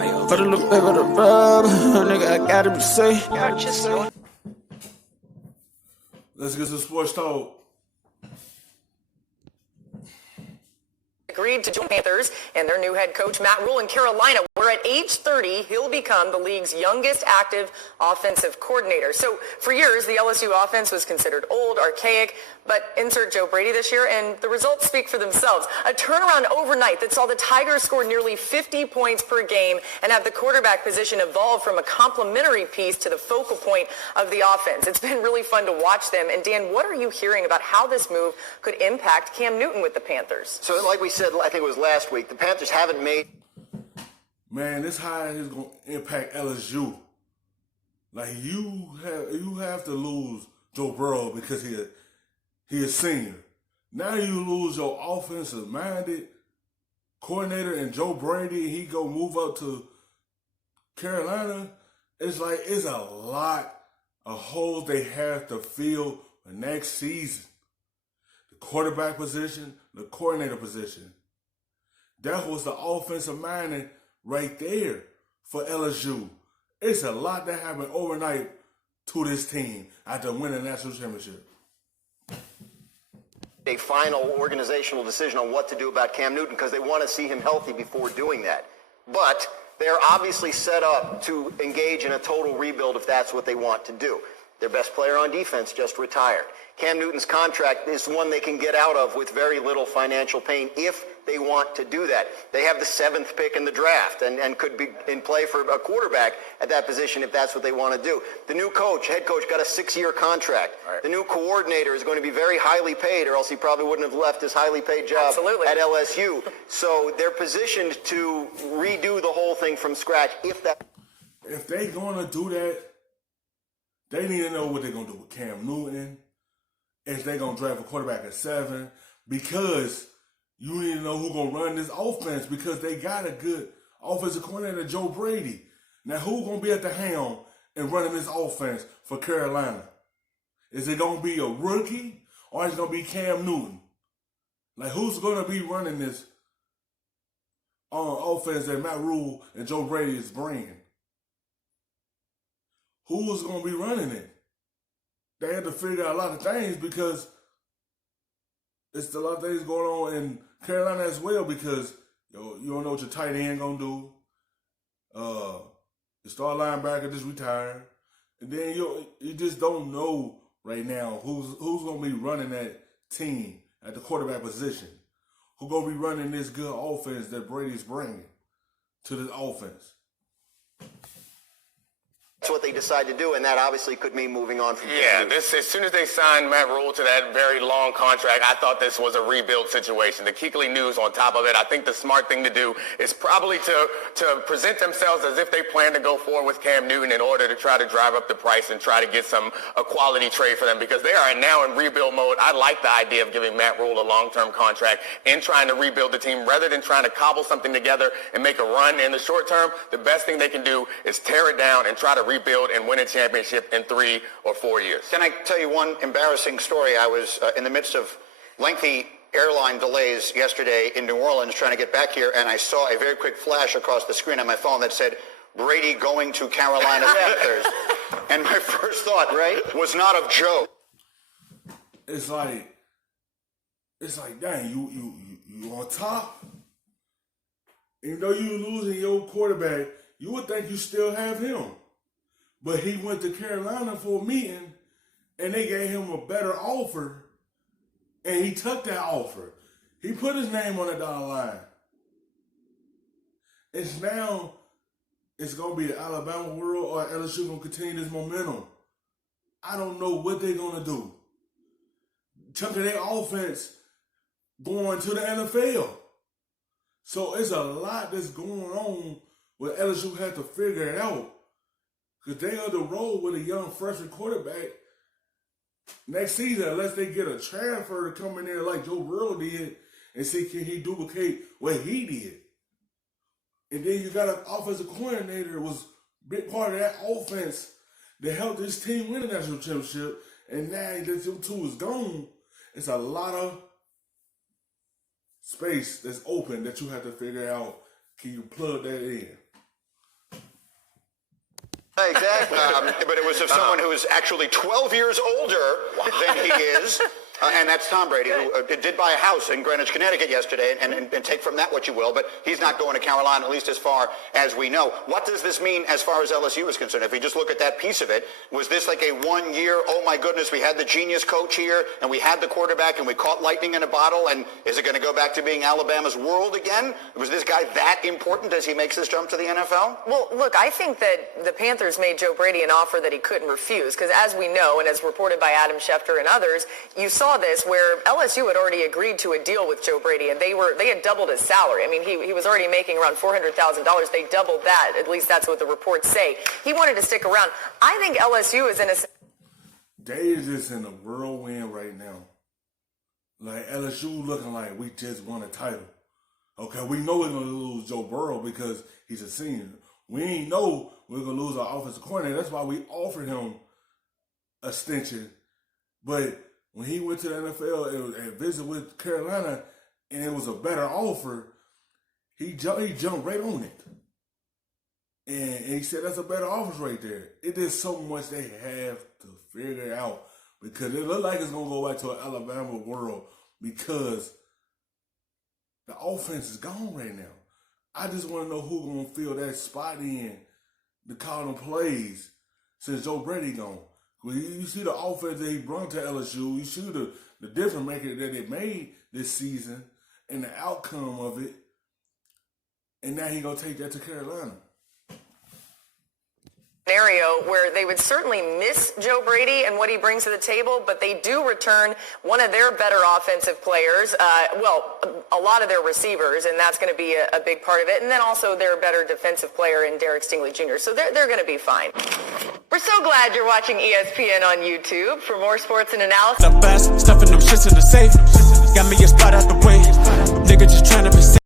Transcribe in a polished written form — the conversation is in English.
Put a little bit of the rub, nigga, I gotta be safe. Let's get some sports talk. Agreed to join Panthers and their new head coach Matt Rhule in Carolina, where at age 30 he'll become the league's youngest active offensive coordinator. So for years the LSU offense was considered old, archaic, but insert Joe Brady this year and the results speak for themselves. A turnaround overnight that saw the Tigers score nearly 50 points per game and have the quarterback position evolve from a complementary piece to the focal point of the offense. It's been really fun to watch them. And Dan, what are you hearing about how this move could impact Cam Newton with the Panthers? So like we said, I think it was last week, the Panthers haven't made... Man, this hire is going to impact LSU. Like, you have to lose Joe Burrow because he a senior. Now you lose your offensive-minded coordinator and Joe Brady, and he go move up to Carolina. It's like, it's a lot of holes they have to fill for next season. The quarterback position, the coordinator position. That was the offensive minded right there for LSU. It's a lot that happened overnight to this team after winning the national championship. A final organizational decision on what to do about Cam Newton because they want to see him healthy before doing that. But they're obviously set up to engage in a total rebuild if that's what they want to do. Their best player on defense just retired. Cam Newton's contract is one they can get out of with very little financial pain if they want to do that. They have the 7th pick in the draft and could be in play for a quarterback at that position if that's what they want to do. The new head coach, got a 6-year contract. Right. The new coordinator is going to be very highly paid, or else he probably wouldn't have left his highly paid job at LSU. So they're positioned to redo the whole thing from scratch if they're going to do that, they need to know what they're going to do with Cam Newton. If they're going to draft a quarterback at 7, because you need to know who's going to run this offense, because they got a good offensive coordinator, Joe Brady. Now, who's going to be at the helm and running this offense for Carolina? Is it going to be a rookie, or is it going to be Cam Newton? Like, who's going to be running this offense that Matt Rhule and Joe Brady is bringing? Who's going to be running it? They had to figure out a lot of things because it's a lot of things going on in Carolina as well, because you don't know what your tight end going to do. The star linebacker just retired. And then you just don't know right now who's going to be running that team at the quarterback position. Who's going to be running this good offense that Brady's bringing to this offense. That's what they decide to do, and that obviously could mean moving on from as soon as they signed Matt Rhule to that very long contract, I thought this was a rebuild situation. The Kuechly news on top of it, I think the smart thing to do is probably to present themselves as if they plan to go forward with Cam Newton in order to try to drive up the price and try to get a quality trade for them, because they are now in rebuild mode. I like the idea of giving Matt Rhule a long-term contract and trying to rebuild the team rather than trying to cobble something together and make a run in the short term. The best thing they can do is tear it down and try to rebuild and win a championship in 3 or 4 years. Can I tell you one embarrassing story? I was in the midst of lengthy airline delays yesterday in New Orleans trying to get back here, and I saw a very quick flash across the screen on my phone that said, Brady going to Carolina Panthers. And my first thought was not of Joe. It's like, dang, you on top? Even though you losing your quarterback, you would think you still have him. But he went to Carolina for a meeting, and they gave him a better offer, and he took that offer. He put his name on the dollar line. It's going to be the Alabama world, or LSU going to continue this momentum. I don't know what they're going to do. Chunk of their offense going to the NFL. So it's a lot that's going on where LSU had to figure it out. Because they are the road with a young freshman quarterback next season, unless they get a transfer to come in there like Joe Burrow did and see can he duplicate what he did. And then you got an offensive coordinator that was a big part of that offense that helped this team win the national championship. And now that them two is gone, it's a lot of space that's open that you have to figure out, can you plug that in? Exactly. But it was of someone who is actually 12 years older than he is. And that's Tom Brady, who did buy a house in Greenwich, Connecticut yesterday, and take from that what you will. But he's not going to Carolina, at least as far as we know. What does this mean as far as LSU is concerned? If we just look at that piece of it, was this like a 1 year, oh my goodness, we had the genius coach here, and we had the quarterback, and we caught lightning in a bottle, and is it going to go back to being Alabama's world again? Was this guy that important as he makes this jump to the NFL? Well, look, I think that the Panthers made Joe Brady an offer that he couldn't refuse, because as we know, and as reported by Adam Schefter and others, you saw this where LSU had already agreed to a deal with Joe Brady, and they had doubled his salary. I mean, he was already making around $400,000. They doubled that. At least that's what the reports say. He wanted to stick around. I think LSU is in a... They is just in a whirlwind right now. Like, LSU looking like we just won a title. Okay, we know we're going to lose Joe Burrow because he's a senior. We ain't know we're going to lose our offensive coordinator. That's why we offered him a extension. But when he went to the NFL and visited with Carolina and it was a better offer, he jumped right on it. And he said that's a better offer right there. It is so much they have to figure out because it looks like it's going to go back to an Alabama world because the offense is gone right now. I just want to know who's going to fill that spot in to call them plays since Joe Brady gone. Well, you see the offense that he brought to LSU. You see the difference maker that it made this season and the outcome of it. And now he going to take that to Carolina. Scenario where they would certainly miss Joe Brady and what he brings to the table, but they do return one of their better offensive players, a lot of their receivers, and that's going to be a big part of it, and then also their better defensive player in Derek Stingley Jr., so they're going to be fine. We're so glad you're watching ESPN on YouTube. For more sports and analysis. The best, stuffing them shits in the safe. Got me a spot out the way. Nigga just trying to be safe.